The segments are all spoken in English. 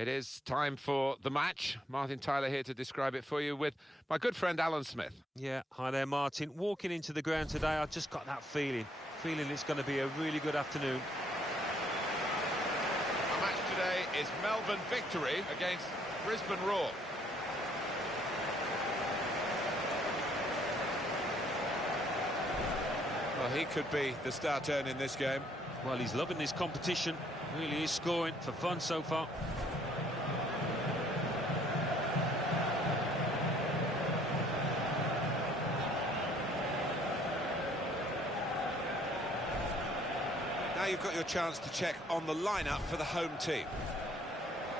It is time for the match. Martin Tyler here to describe it for you with my good friend Alan Smith. Yeah, hi there, Martin. Walking into the ground today, I just got that feeling it's going to be a really good afternoon. Our match today is Melbourne victory against Brisbane Roar. Well, he could be the star turn in this game. Well, he's loving this competition. Really is scoring for fun so far. Now you've got your chance to check on the lineup for the home team.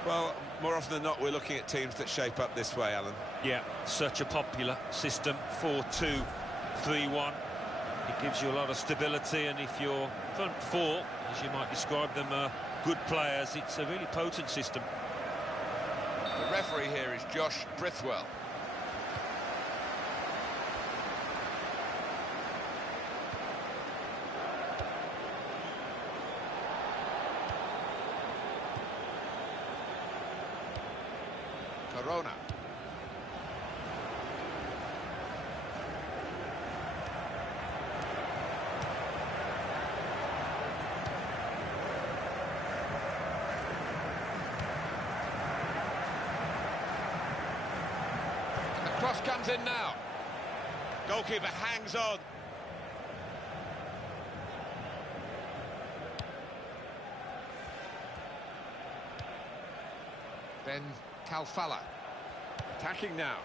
Well, more often than not, we're looking at teams that shape up this way, Alan. Yeah, such a popular system, 4-2-3-1. It gives you a lot of stability, and if your front four, as you might describe them, are good players, it's a really potent system. The referee here is Josh Brithwell. Corona. Cross comes in now. Goalkeeper hangs on. Ben Kalfala attacking now.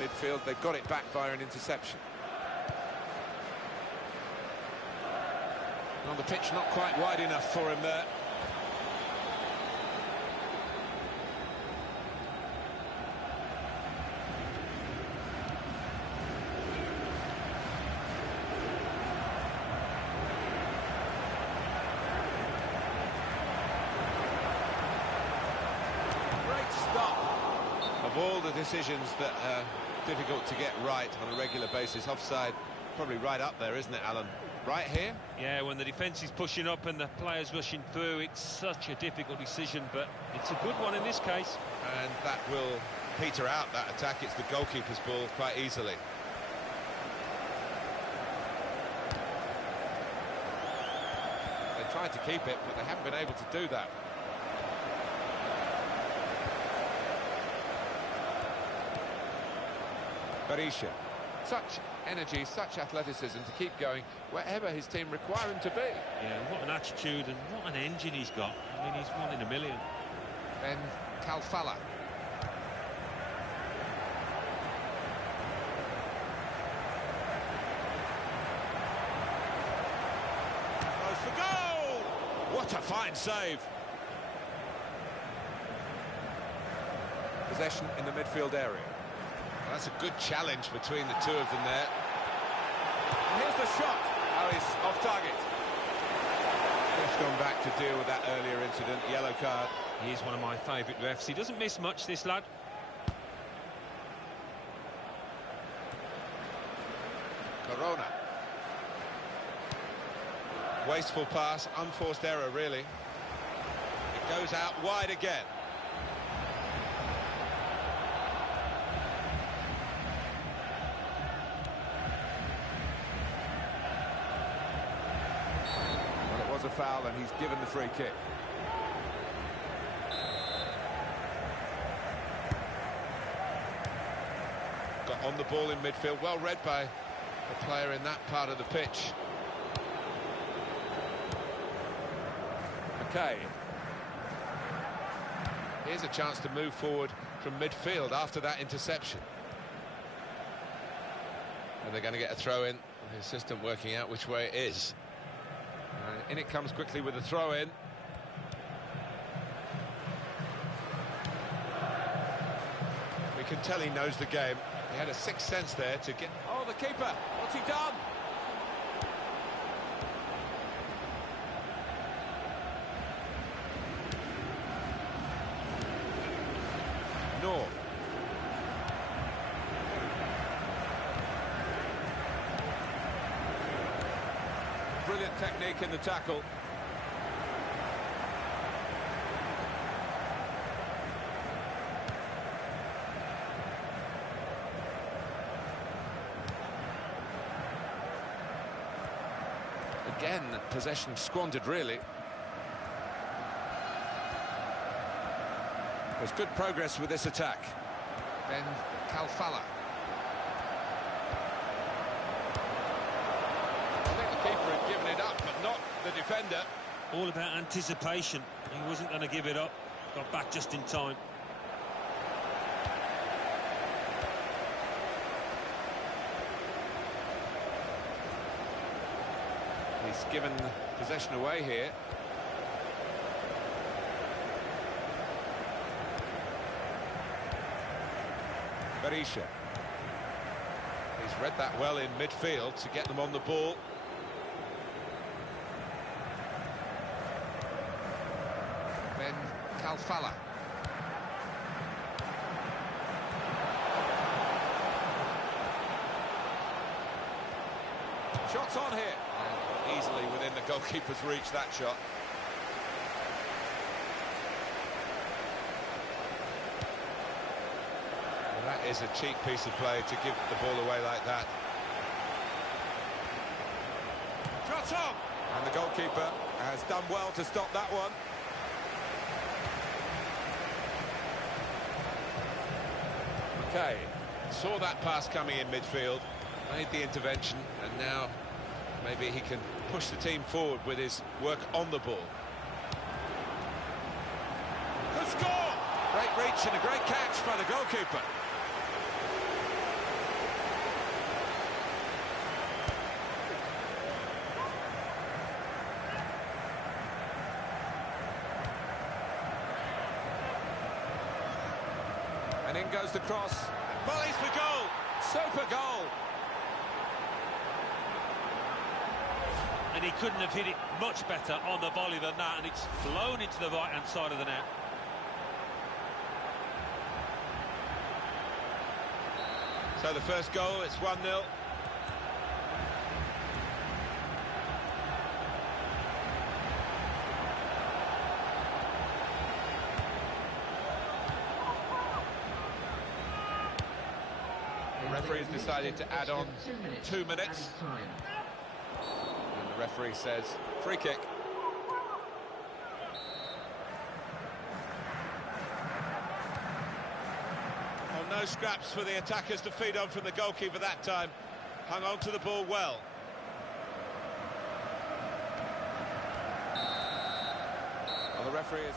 In midfield, they've got it back via an interception. On the pitch, not quite wide enough for him there. Of all the decisions that are difficult to get right on a regular basis, offside probably right up there, isn't it, Alan? Right here? Yeah, when the defence is pushing up and the players rushing through, it's such a difficult decision, but it's a good one in this case. And that will peter out that attack. It's the goalkeeper's ball quite easily. They tried to keep it, but they haven't been able to do that. Berisha. Such energy, such athleticism to keep going wherever his team require him to be. Yeah, what an attitude and what an engine he's got. I mean, he's one in a million. Ben Kalfala. Goes for goal! What a fine save! Possession in the midfield area. Well, that's a good challenge between the two of them there. And here's the shot. Oh, he's off target. Just gone back to deal with that earlier incident. Yellow card. He's one of my favourite refs. He doesn't miss much, this lad. Corona. Wasteful pass, unforced error, really. It goes out wide again. A foul, and he's given the free kick. Got on the ball in midfield, well read by the player in that part of the pitch. Okay. Here's a chance to move forward from midfield after that interception. And they're going to get a throw in. The assistant working out which way it is. In it comes quickly with a throw-in. We can tell he knows the game. He had a sixth sense there to get... Oh, the keeper! What's he done? North. Brilliant technique in the tackle. Again, possession squandered, really. There's good progress with this attack. Ben Kalfala. I think the keeper had given it up, but not the defender. All about anticipation. He wasn't going to give it up. Got back just in time. He's given possession away here. Berisha. He's read that well in midfield to get them on the ball. Ben Kalfala. Shots on here. And easily within the goalkeeper's reach, that shot. That is a cheap piece of play to give the ball away like that. Shot on! And the goalkeeper has done well to stop that one. Okay, saw that pass coming in midfield, made the intervention, and now maybe he can push the team forward with his work on the ball. Good score! Great reach and a great catch by the goalkeeper. And in goes the cross. Volleys for goal. Super goal. And he couldn't have hit it much better on the volley than that, and it's flown into the right-hand side of the net. So the first goal, it's 1-0. The referee has decided to add on 2 minutes. And the referee says free kick. Well, no scraps for the attackers to feed on from the goalkeeper that time. Hung on to the ball well. Well, the referee is...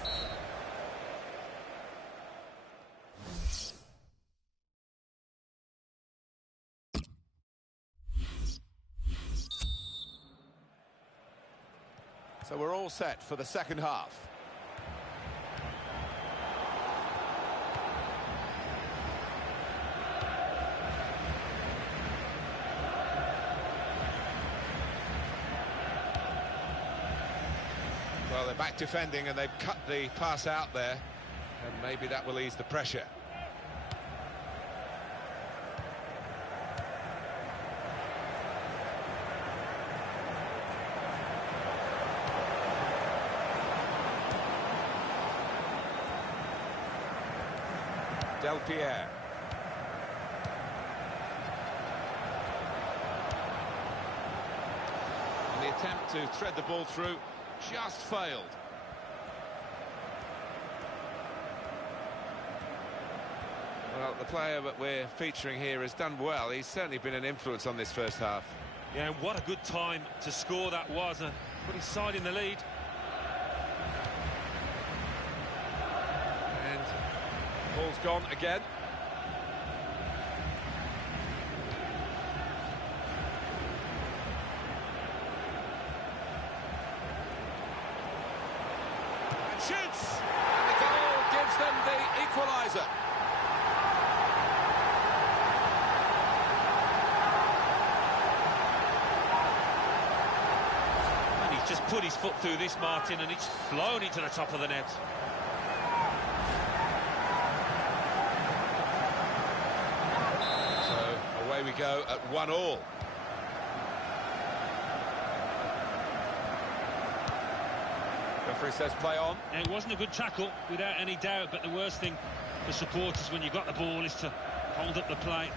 So we're all set for the second half. Well, they're back defending and they've cut the pass out there, and maybe that will ease the pressure. Del Pierre. And the attempt to thread the ball through just failed. Well, the player that we're featuring here has done well. He's certainly been an influence on this first half. Yeah, and what a good time to score that was. Put his side in the lead. And ball's gone again. And shoots! And the goal gives them the equaliser. And he's just put his foot through this, Martin, and it's flown into the top of the net. So away we go at 1-1. Referee says play on. Now, it wasn't a good tackle, without any doubt, but the worst thing for supporters when you've got the ball is to hold up the play.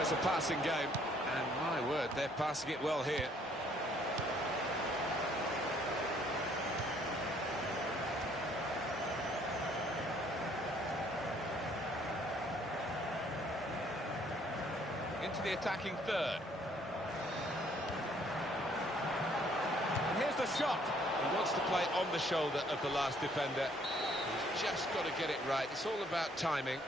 It's a passing game, and my word, they're passing it well here. Into the attacking third. And here's the shot. He wants to play on the shoulder of the last defender. He's just got to get it right. It's all about timing.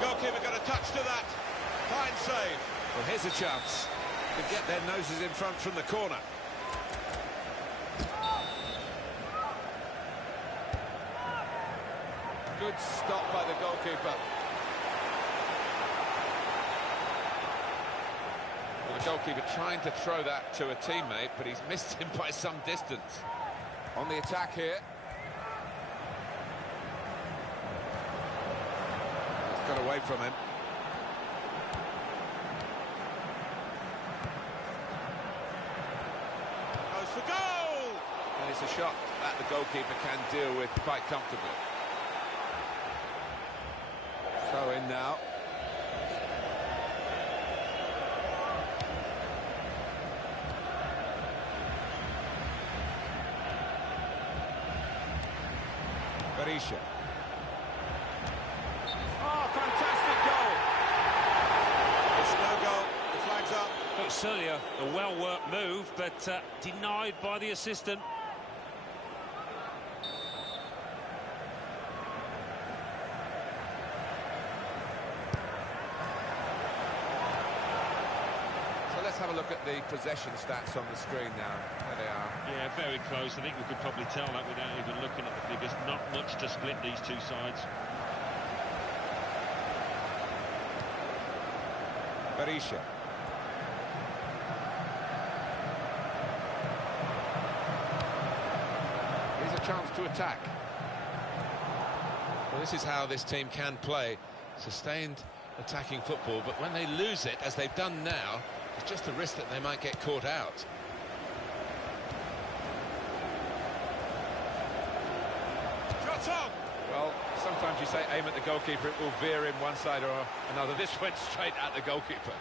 Goalkeeper got a touch to that. Fine save. Well, here's a chance to get their noses in front from the corner. Good stop by the goalkeeper. Well, the goalkeeper trying to throw that to a teammate, but he's missed him by some distance. On the attack here. Got away from him. Goes for goal! And it's a shot that the goalkeeper can deal with quite comfortably. Throw in now. Berisha. Oh, fantastic goal! It's no goal, the flag's up. It's certainly a well-worked move, but denied by the assistant. So let's have a look at the possession stats on the screen now. There they are. Yeah, very close. I think we could probably tell that without even looking at the figures. Not much to split these two sides. Berisha. Here's a chance to attack. Well, this is how this team can play. Sustained attacking football, but when they lose it, as they've done now, it's just a risk that they might get caught out. Shot on! Well, sometimes you say aim at the goalkeeper, it will veer in one side or another. This went straight at the goalkeeper.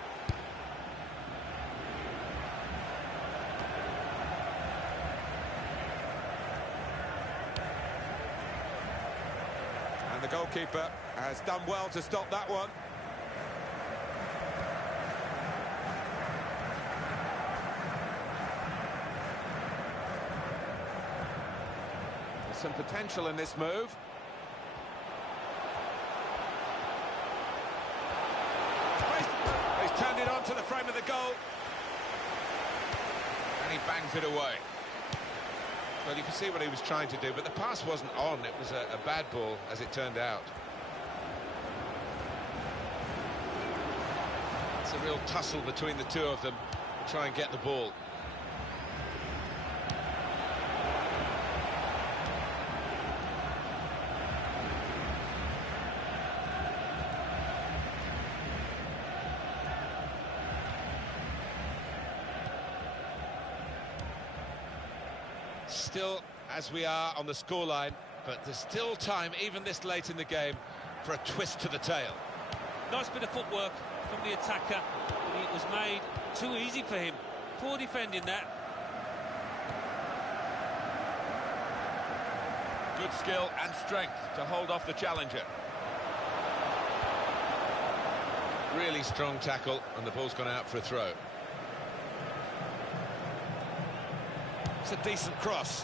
And the goalkeeper has done well to stop that one. There's some potential in this move. He's turned it onto the frame of the goal. And he bangs it away. Well, you can see what he was trying to do, but the pass wasn't on. It was a bad ball, as it turned out. It's a real tussle between the two of them to try and get the ball. Still, as we are on the scoreline, but there's still time, even this late in the game, for a twist to the tail. Nice bit of footwork from the attacker, but it was made too easy for him. Poor defending that. Good skill and strength to hold off the challenger. Really strong tackle, and the ball's gone out for a throw. It's a decent cross.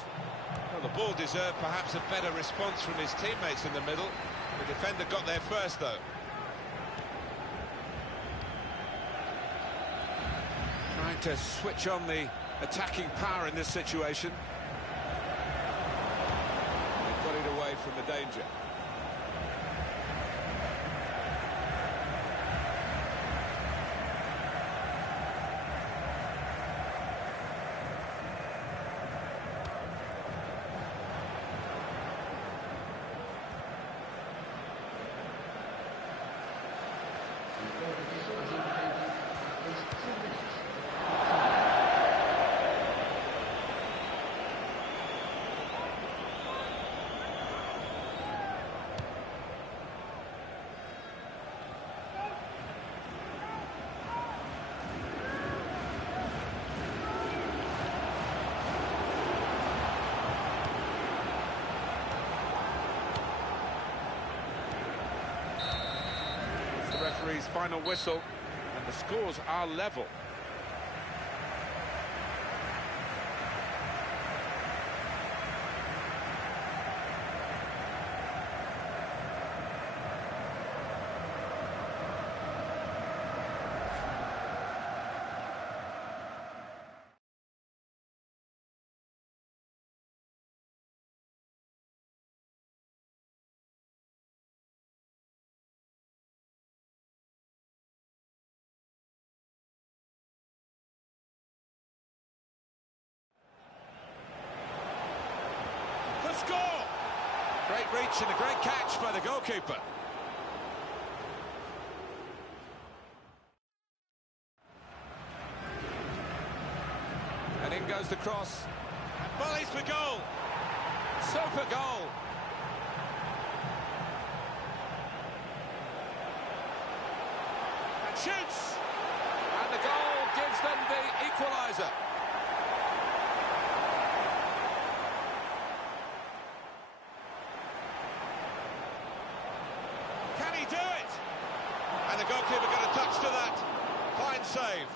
Well, the ball deserved perhaps a better response from his teammates in the middle. The defender got there first, though. Trying to switch on the attacking power in this situation. danger. Referee's final whistle, and the scores are level. Score! Great reach and a great catch by the goalkeeper. And in goes the cross. And volleys for goal. Super goal. And shoots. And the goal gives them the equaliser. Can he do it? And the goalkeeper got a touch to that. Fine save.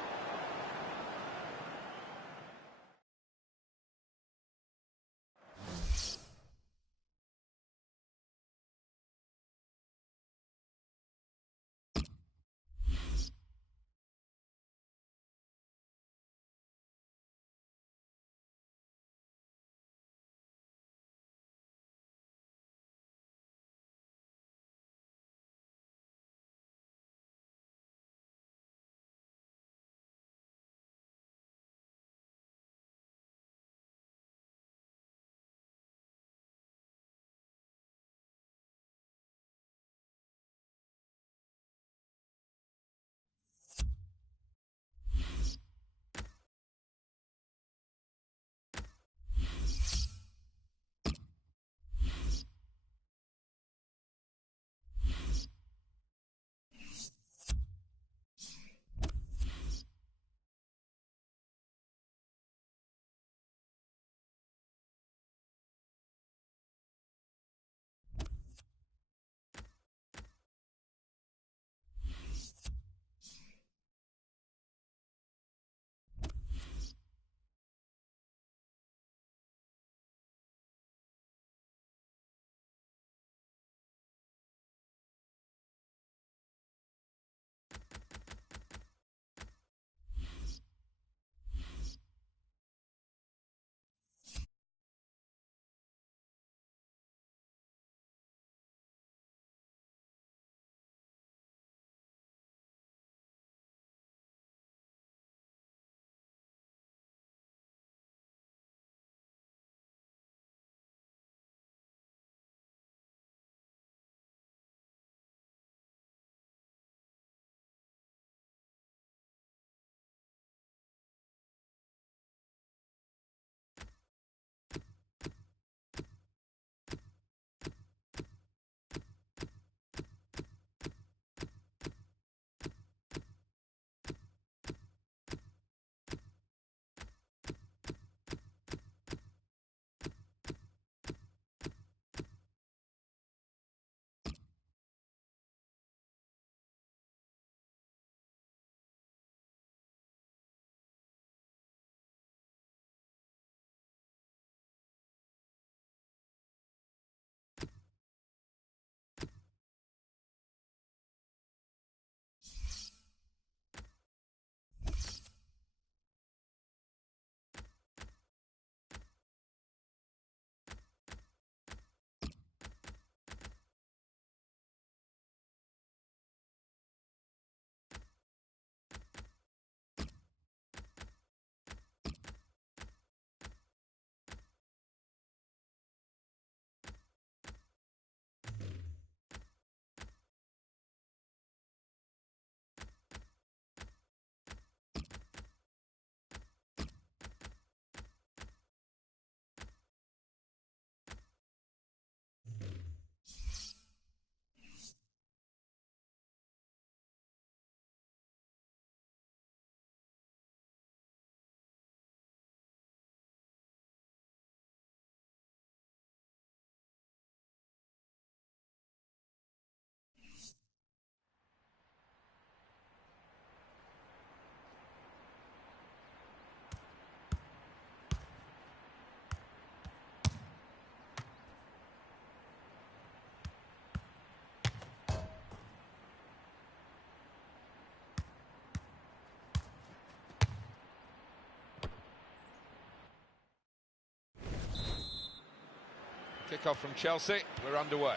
Kick-off from Chelsea, we're underway.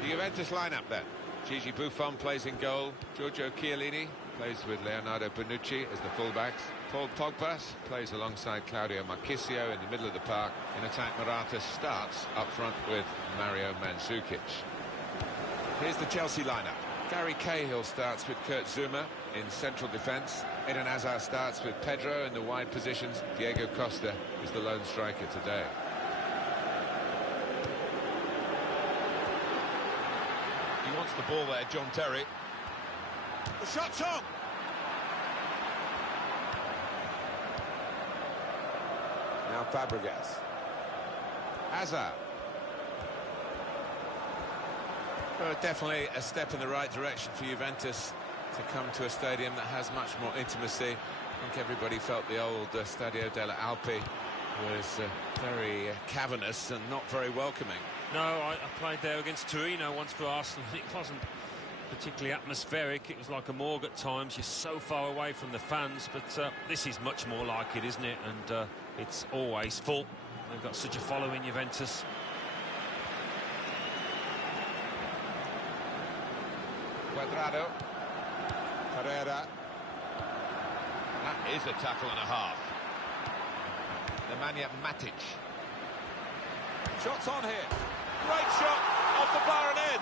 The Juventus lineup then. Gigi Buffon plays in goal. Giorgio Chiellini plays with Leonardo Bonucci as the fullbacks. Paul Pogba plays alongside Claudio Marchisio in the middle of the park. In attack, Morata starts up front with Mario Mandzukic. Here's the Chelsea lineup. Gary Cahill starts with Kurt Zouma in central defence. Eden Hazard starts with Pedro in the wide positions. Diego Costa is the lone striker today. He wants the ball there, John Terry. The shot's on! Now Fabregas. Hazard. Definitely a step in the right direction for Juventus to come to a stadium that has much more intimacy. I think everybody felt the old Stadio delle Alpi was very cavernous and not very welcoming. No, I played there against Torino once for Arsenal. It wasn't particularly atmospheric. It was like a morgue at times. You're so far away from the fans, but this is much more like it, isn't it? And it's always full. They've got such a following, Juventus. Cuadrado. Herrera. That is a tackle and a half. Nemanja Matic. Shots on here. Great shot off the bar and in.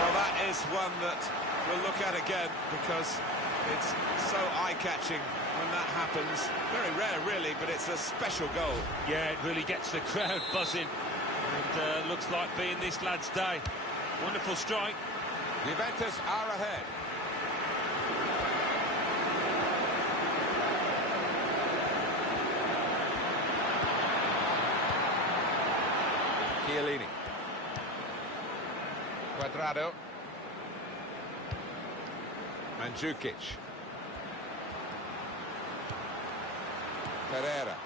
Well, that is one that we'll look at again because it's so eye-catching when that happens. Very rare, really, but it's a special goal. Yeah, it really gets the crowd buzzing. And looks like being this lad's day. Wonderful strike. Juventus are ahead. Chiellini. Cuadrado. Mandzukic. Herrera.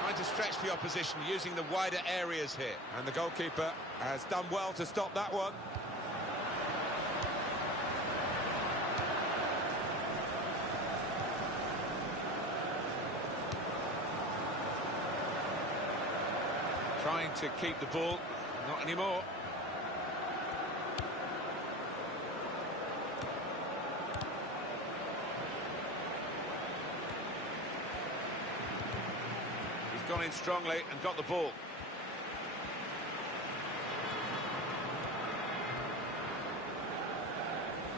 Trying to stretch the opposition using the wider areas here. And the goalkeeper has done well to stop that one. Trying to keep the ball, not anymore. He's gone in strongly and got the ball.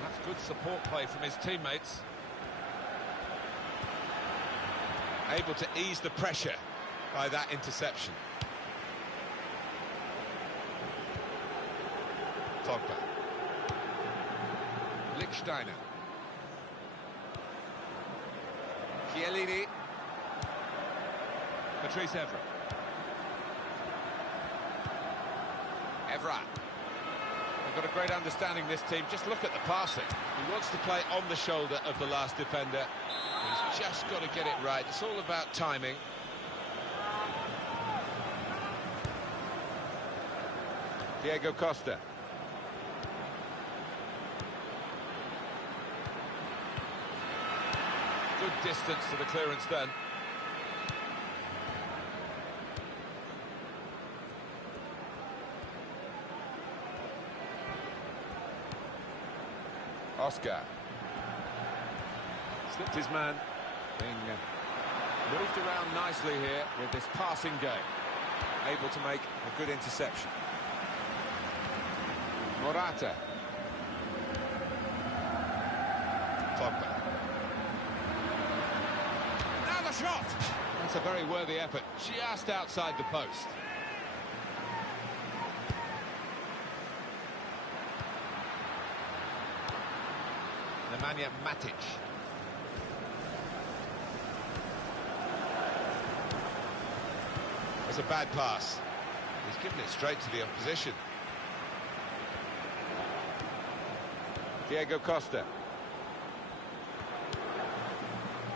That's good support play from his teammates. Able to ease the pressure by that interception. Pogba. Lichtsteiner. Chiellini. Patrice Evra. They've got a great understanding, this team. Just look at the passing. He wants to play on the shoulder of the last defender. He's just got to get it right. It's all about timing. Diego Costa. Good distance to the clearance then. Oscar. Slipped his man. Being moved around nicely here with this passing game. Able to make a good interception. Morata. Pogba. Now the shot! That's a very worthy effort, just outside the post. Nemanja Matic. That's a bad pass. He's given it straight to the opposition. Diego Costa.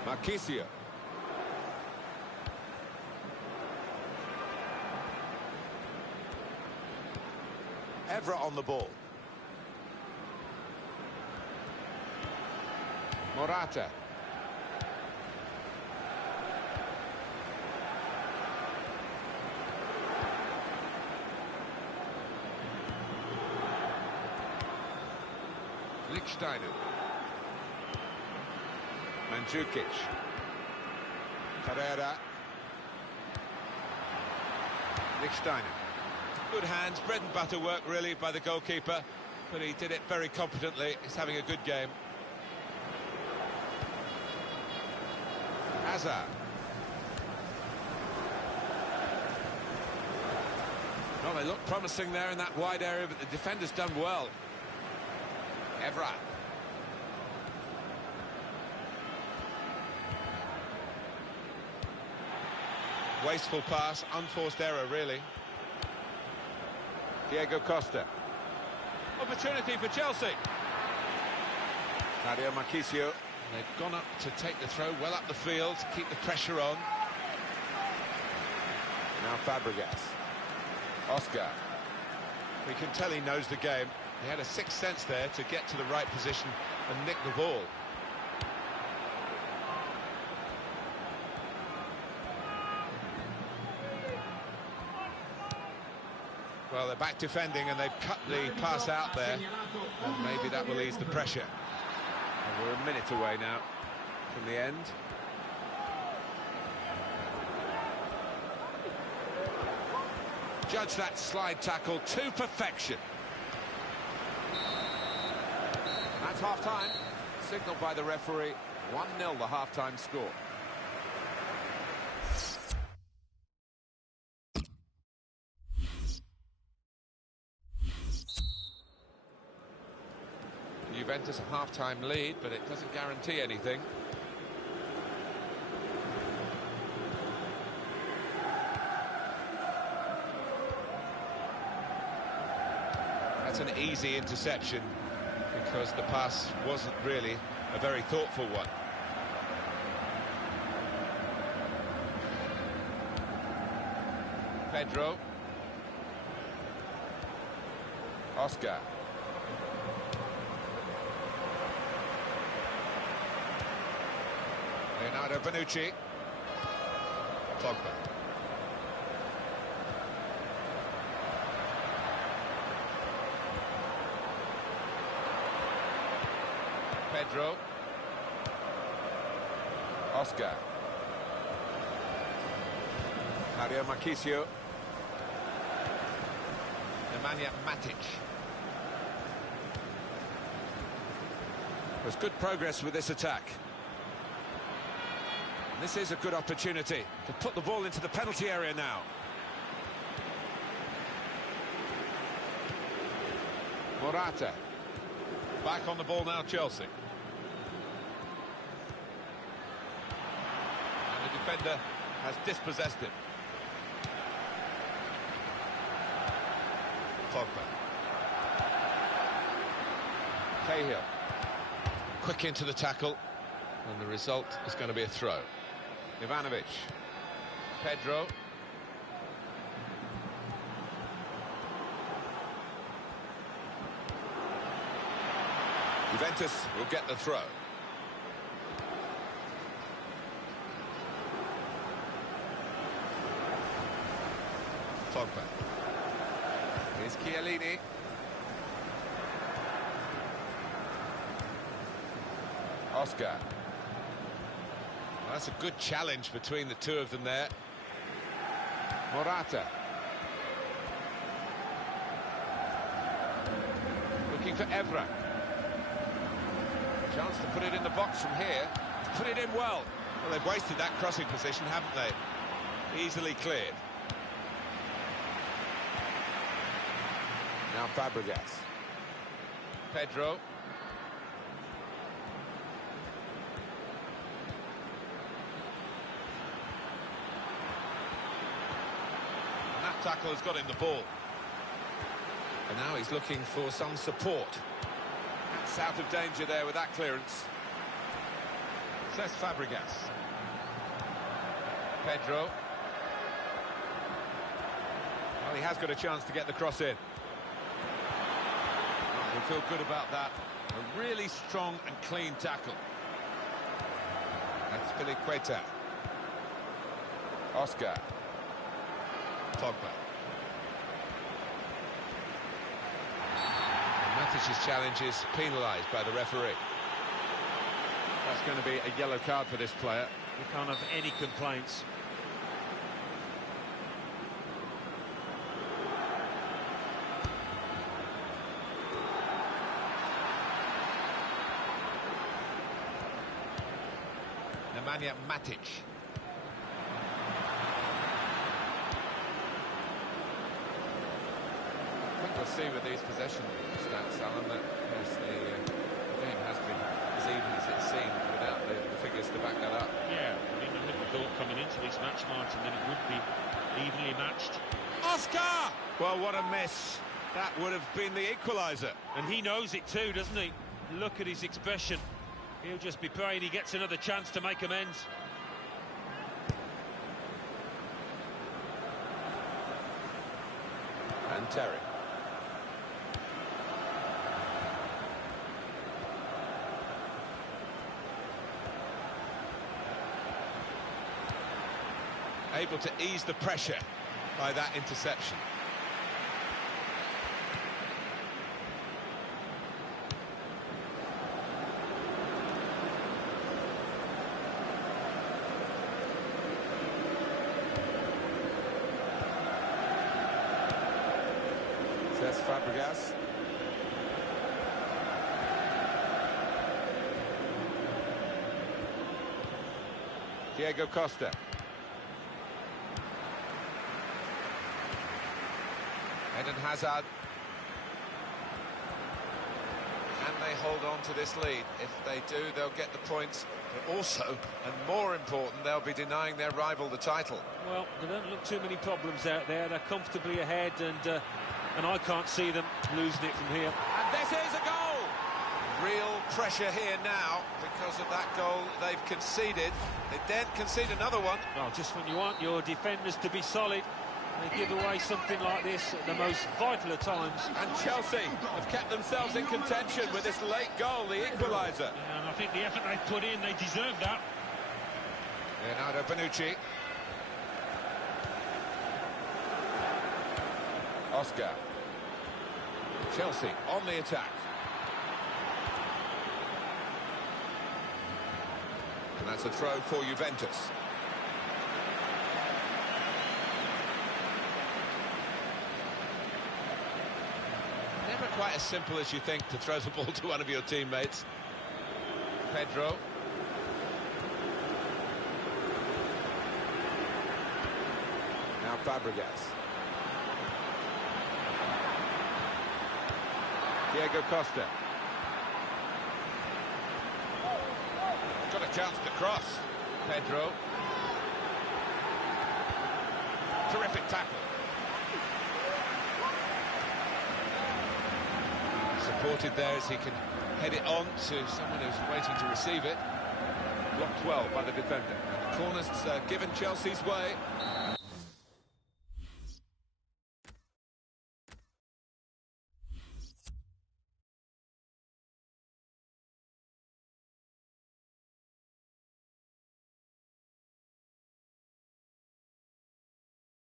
Marchisio. Evra on the ball. Morata. Lichtsteiner. Mandzukic. Pereira. Lichtsteiner. Good hands, bread and butter work really by the goalkeeper, but he did it very competently. He's having a good game. Hazard. Well, they look promising there in that wide area, but the defender's done well. Evra. Wasteful pass, unforced error, really. Diego Costa. Opportunity for Chelsea. Claudio Marchisio. They've gone up to take the throw well up the field, to keep the pressure on. Now Fabregas. Oscar. We can tell he knows the game. He had a sixth sense there to get to the right position and nick the ball. Well, they're back defending and they've cut the pass out there. And maybe that will ease the pressure. And we're a minute away now from the end. Judge that slide tackle to perfection. That's half-time. Signalled by the referee. 1-0 the half-time score. Juventus a half-time lead, but it doesn't guarantee anything. That's an easy interception because the pass wasn't really a very thoughtful one. Pedro. Oscar. Leonardo Bonucci. Pogba. Pedro. Oscar. Claudio Marchisio. Nemanja Matic. There's good progress with this attack. This is a good opportunity to put the ball into the penalty area now. Morata. Back on the ball now, Chelsea. And the defender has dispossessed him. Pogba. Cahill. Quick into the tackle. And the result is going to be a throw. Ivanovic. Pedro. Juventus will get the throw. Pogba. Here's Chiellini. Oscar. Well, that's a good challenge between the two of them there. Morata. Looking for Evra. Chance to put it in the box from here. Put it in well. Well, they've wasted that crossing position, haven't they? Easily cleared. Now Fabregas. Pedro. And that tackle has got him the ball. And now he's looking for some support. That's out of danger there with that clearance. Says Fabregas. Pedro. Well, he has got a chance to get the cross in. We feel good about that. A really strong and clean tackle. Spilicueta. Oscar. Pogba. Matic's challenge is penalised by the referee. That's going to be a yellow card for this player. You can't have any complaints. Nemanja Matic. I think we'll see with these possession stats, Alan, that yes, the game has been as even as it seemed without the figures to back that up. Yeah, I mean, I never thought coming into this match, Martin, that it would be evenly matched. Oscar! Well, what a miss. That would have been the equaliser. And he knows it too, doesn't he? Look at his expression. He'll just be praying he gets another chance to make amends. And Terry. Able to ease the pressure by that interception. Says Fabregas. Diego Costa. Eden Hazard. Can they hold on to this lead? If they do, they'll get the points. But also, and more important, they'll be denying their rival the title. Well, there don't look too many problems out there. They're comfortably ahead, and I can't see them losing it from here. And this is a goal! Real pressure here now because of that goal they've conceded. They daren't concede another one. Well, just when you want your defenders to be solid, they give away something like this at the most vital of times. And Chelsea have kept themselves in contention with this late goal, the equaliser. Yeah, and I think the effort they put in, they deserve that. Leonardo Bonucci. Oscar. Chelsea on the attack. And that's a throw for Juventus. Never quite as simple as you think to throw the ball to one of your teammates. Pedro. Now Fabregas. Diego Costa. Got a chance to cross. Pedro. Terrific tackle. Supported there as he can head it on to someone who's waiting to receive it. Blocked well by the defender. And the corner's given Chelsea's way.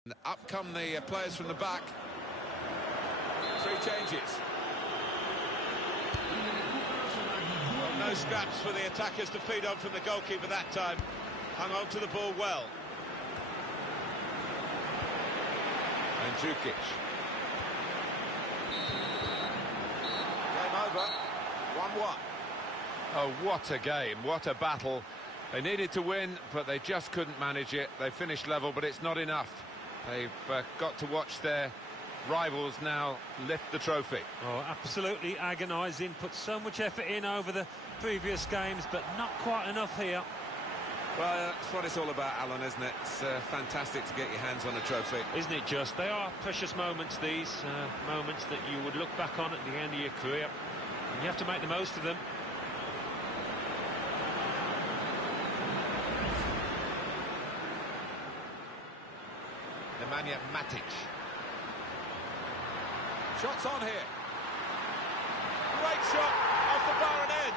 And up come the players from the back. 3 changes. Well, no scraps for the attackers to feed on from the goalkeeper that time. Hung on to the ball well. And Jukic. Game over. 1-1. Oh, what a game, what a battle. They needed to win, but they just couldn't manage it. They finished level, but it's not enough. They've got to watch their rivals now lift the trophy. Oh, absolutely agonising. Put so much effort in over the previous games, but not quite enough here. Well, that's what it's all about, Alan, isn't it? It's fantastic to get your hands on a trophy. Isn't it just? They are precious moments, these moments that you would look back on at the end of your career. And you have to make the most of them. Nemanja Matic. Shots on here. Great shot off the bar and in.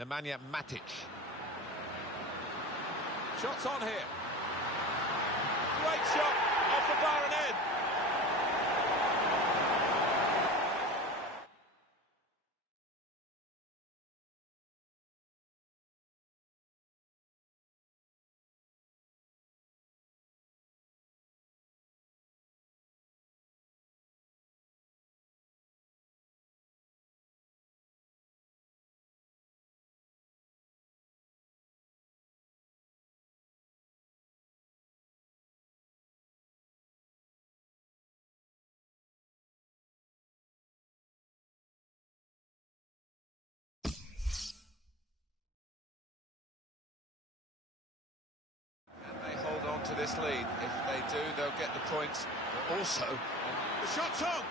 Nemanja Matic. Shots on here. Great shot off the bar and in. To this lead. If they do, they'll get the points. But also, The shot's on.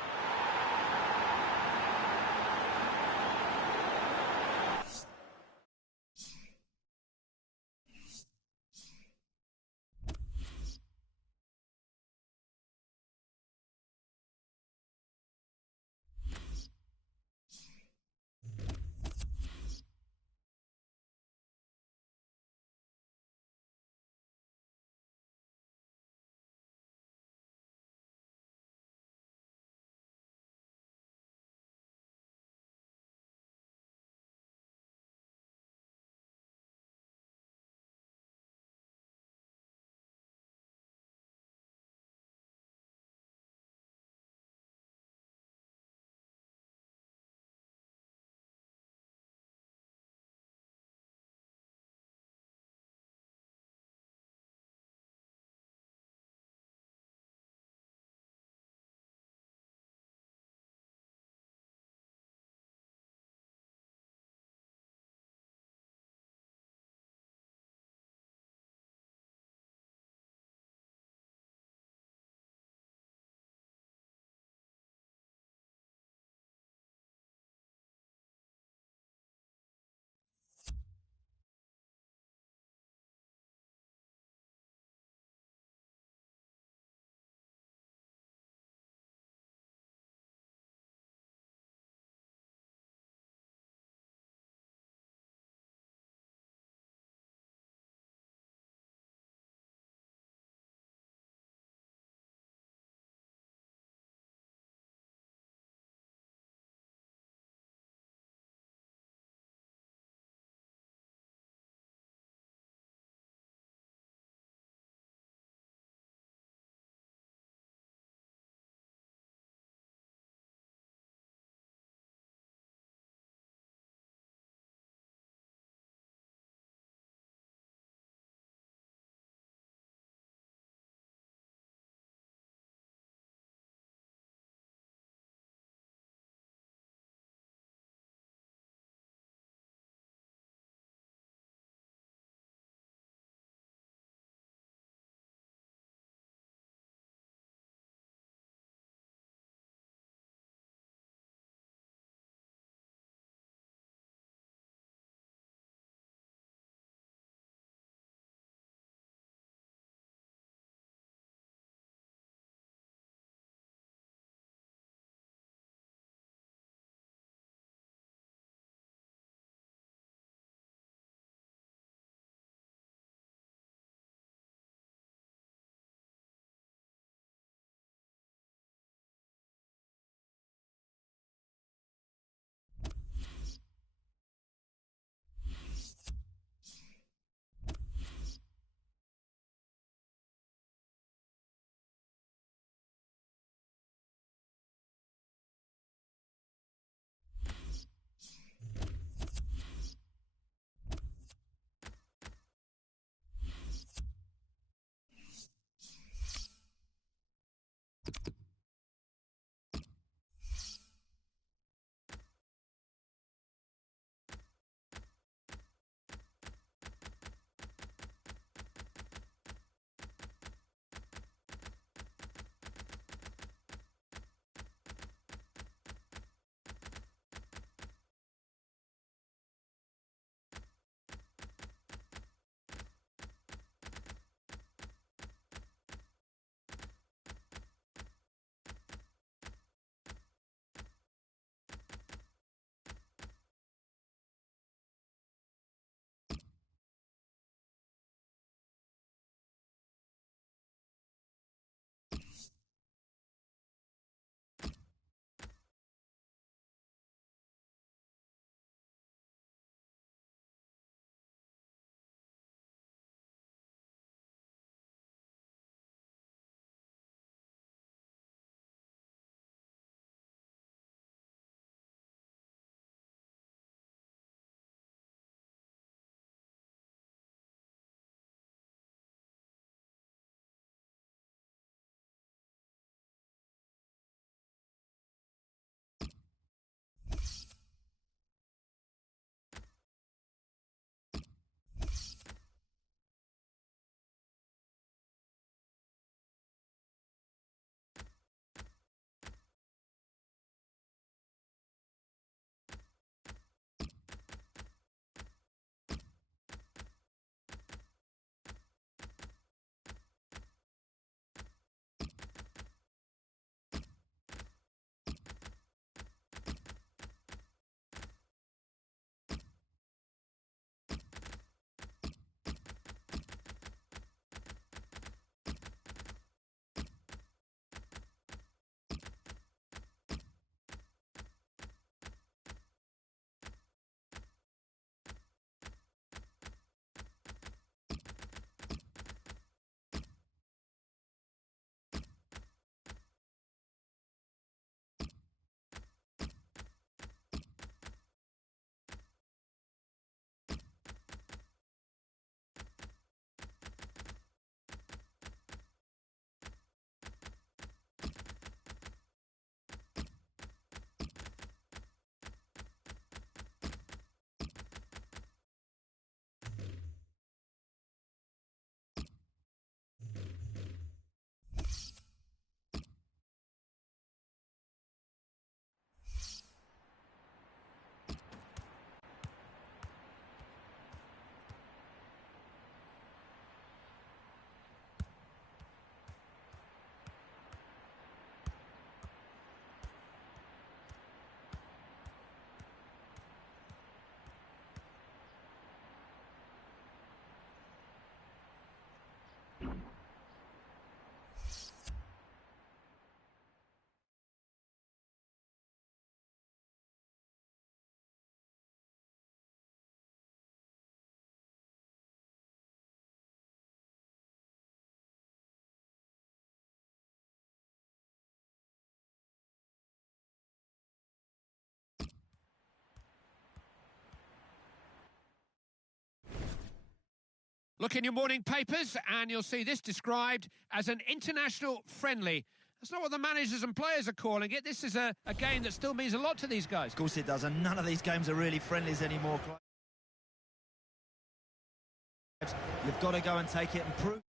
Look in your morning papers and you'll see this described as an international friendly. That's not what the managers and players are calling it. This is a game that still means a lot to these guys. Of course it does, and none of these games are really friendlies anymore. You've got to go and take it and prove.